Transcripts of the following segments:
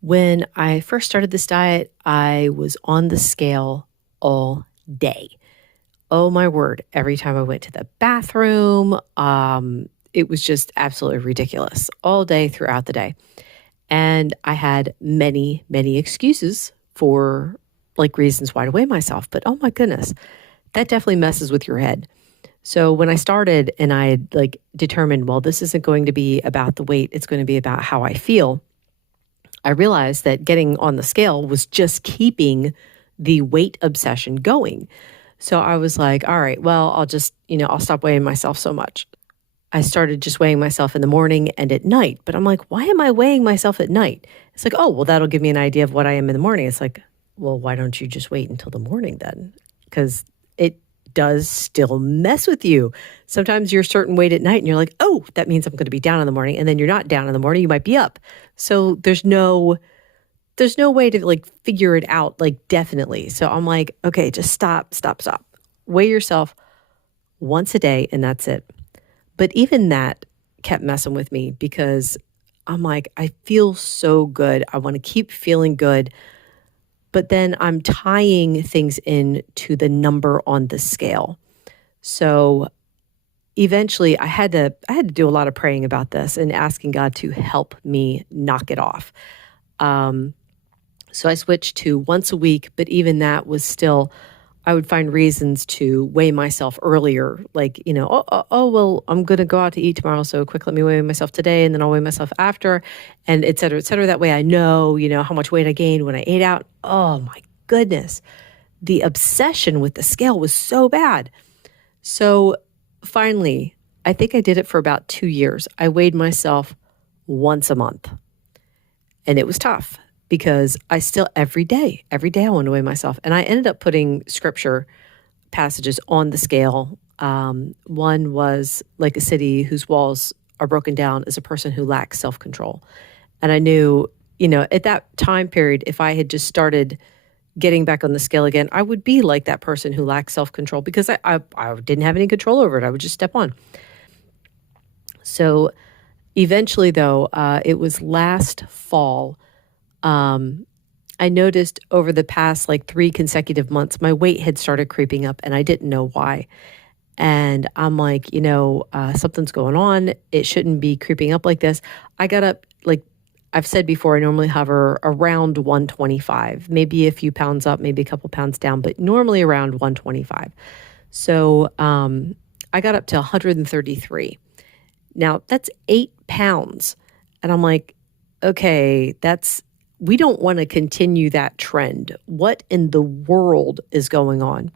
When I first started this diet, I was on the scale all day. Oh my word. Every time I went to the bathroom, it was just absolutely ridiculous all day throughout the day. And I had many, many excuses for like reasons why to weigh myself. But oh my goodness, that definitely messes with your head. So when I started and I had like determined, well, this isn't going to be about the weight, it's going to be about how I feel. I realized that getting on the scale was just keeping the weight obsession going. So I was like, all right, well, I'll just, I'll stop weighing myself so much. I started just weighing myself in the morning and at night, but I'm like, why am I weighing myself at night? It's like, oh, well, that'll give me an idea of what I am in the morning. It's like, well, why don't you just wait until the morning then? Because it does still mess with you. Sometimes you're a certain weight at night and you're like, oh, that means I'm going to be down in the morning. And then you're not down in the morning, you might be up. So there's no way to like figure it out like definitely. So I'm like, okay, just stop, stop, stop. Weigh yourself once a day and that's it. But even that kept messing with me because I'm like, I feel so good. I want to keep feeling good. But then I'm tying things in to the number on the scale. So eventually I had to do a lot of praying about this and asking God to help me knock it off. So I switched to once a week, but even that was still, I would find reasons to weigh myself earlier. Like, well, I'm going to go out to eat tomorrow. So quick, let me weigh myself today and then I'll weigh myself after and et cetera, et cetera. That way I know, how much weight I gained when I ate out. Oh my goodness. The obsession with the scale was so bad. So finally, I think I did it for about 2 years. I weighed myself once a month and it was tough because I still every day I wanted to weigh myself. And I ended up putting scripture passages on the scale. One was like a city whose walls are broken down is a person who lacks self-control. And I knew, at that time period, if I had just started getting back on the scale again, I would be like that person who lacks self-control because I didn't have any control over it. I would just step on. So eventually, though, it was last fall. I noticed over the past like 3 consecutive months, my weight had started creeping up and I didn't know why. And I'm like, something's going on. It shouldn't be creeping up like this. I got up, like I've said before, I normally hover around 125, maybe a few pounds up, maybe a couple pounds down, but normally around 125. So I got up to 133. Now that's 8 pounds. And I'm like, okay, we don't want to continue that trend. What in the world is going on?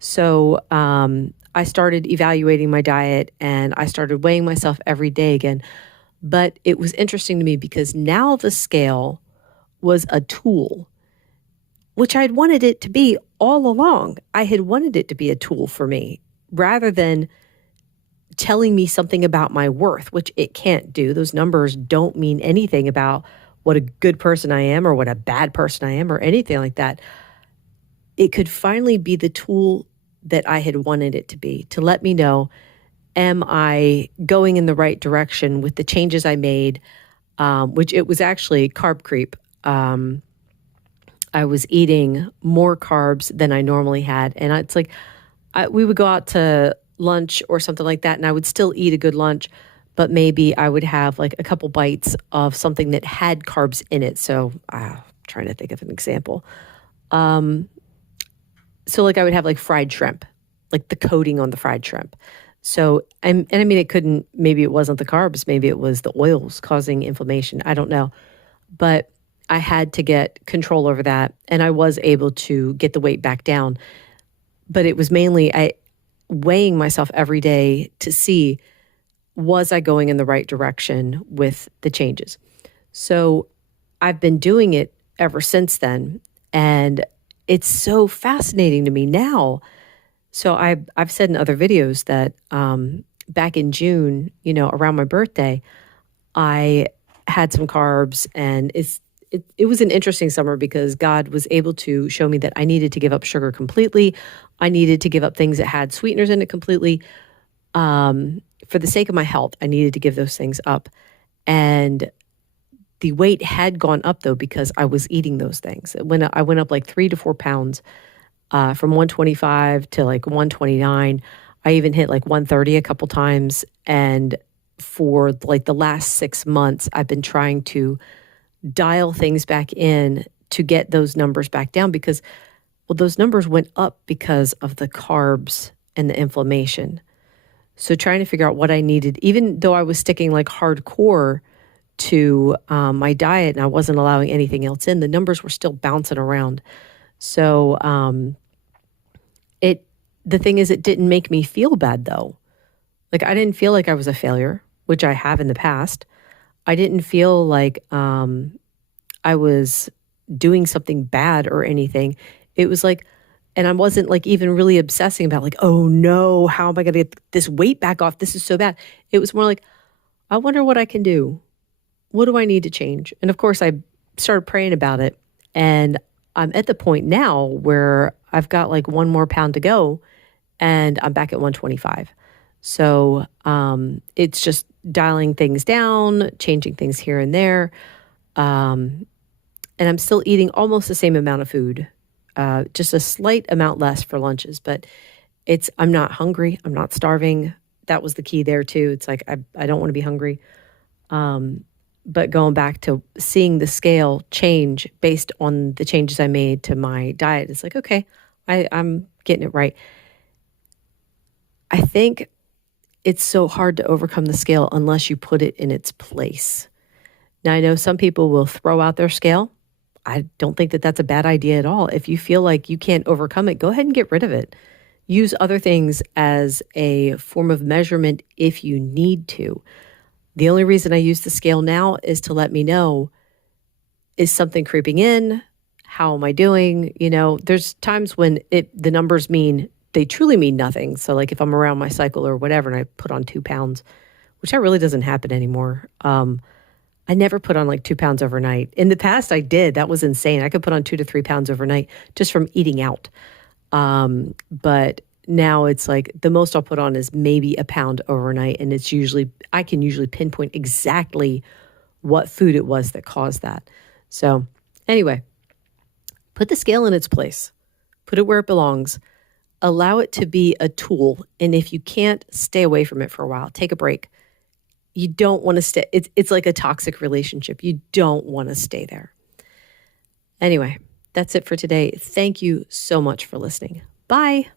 So I started evaluating my diet and I started weighing myself every day again. But it was interesting to me because now the scale was a tool, which I'd wanted it to be all along. I had wanted it to be a tool for me rather than telling me something about my worth, which it can't do. Those numbers don't mean anything about what a good person I am or what a bad person I am or anything like that. It could finally be the tool that I had wanted it to be, to let me know, am I going in the right direction with the changes I made, which it was actually carb creep. I was eating more carbs than I normally had. And it's like, we would go out to lunch or something like that, and I would still eat a good lunch, but maybe I would have like a couple bites of something that had carbs in it. So I'm trying to think of an example. So like I would have like fried shrimp, like the coating on the fried shrimp. So, and I mean, maybe it wasn't the carbs, maybe it was the oils causing inflammation. I don't know. But I had to get control over that. And I was able to get the weight back down. But it was mainly weighing myself every day to see, was I going in the right direction with the changes? So I've been doing it ever since then. And it's so fascinating to me now. So I've said in other videos that back in June, around my birthday, I had some carbs, and it was an interesting summer because God was able to show me that I needed to give up sugar completely. I needed to give up things that had sweeteners in it completely. For the sake of my health, I needed to give those things up. And The weight had gone up though because I was eating those things. I went up like 3 to 4 pounds from 125 to like 129. I even hit like 130 a couple times. And for like the last 6 months, I've been trying to dial things back in to get those numbers back down because, well, those numbers went up because of the carbs and the inflammation. So trying to figure out what I needed, even though I was sticking like hardcore to my diet and I wasn't allowing anything else in, the numbers were still bouncing around. So the thing is, it didn't make me feel bad though. Like I didn't feel like I was a failure, which I have in the past. I didn't feel like I was doing something bad or anything. It was like, and I wasn't like even really obsessing about like, oh no, how am I going to get this weight back off? This is so bad. It was more like, I wonder what I can do. What do I need to change? And of course, I started praying about it. And I'm at the point now where I've got like 1 more pound to go and I'm back at 125. So it's just dialing things down, changing things here and there. And I'm still eating almost the same amount of food, just a slight amount less for lunches. But I'm not hungry. I'm not starving. That was the key there too. It's like I don't want to be hungry. But going back to seeing the scale change based on the changes I made to my diet, it's like, okay, I'm getting it right. I think it's so hard to overcome the scale unless you put it in its place. Now, I know some people will throw out their scale. I don't think that that's a bad idea at all. If you feel like you can't overcome it, go ahead and get rid of it. Use other things as a form of measurement if you need to. The only reason I use the scale now is to let me know, is something creeping in? How am I doing? You know, there's times when the numbers they truly mean nothing. So like if I'm around my cycle or whatever and I put on 2 pounds, which that really doesn't happen anymore. I never put on like 2 pounds overnight. In the past, I did. That was insane. I could put on 2 to 3 pounds overnight just from eating out. But now it's like the most I'll put on is maybe 1 pound overnight. And I can usually pinpoint exactly what food it was that caused that. So anyway, put the scale in its place, put it where it belongs, allow it to be a tool. And if you can't, stay away from it for a while, take a break. You don't want to stay. It's like a toxic relationship. You don't want to stay there. Anyway, that's it for today. Thank you so much for listening. Bye.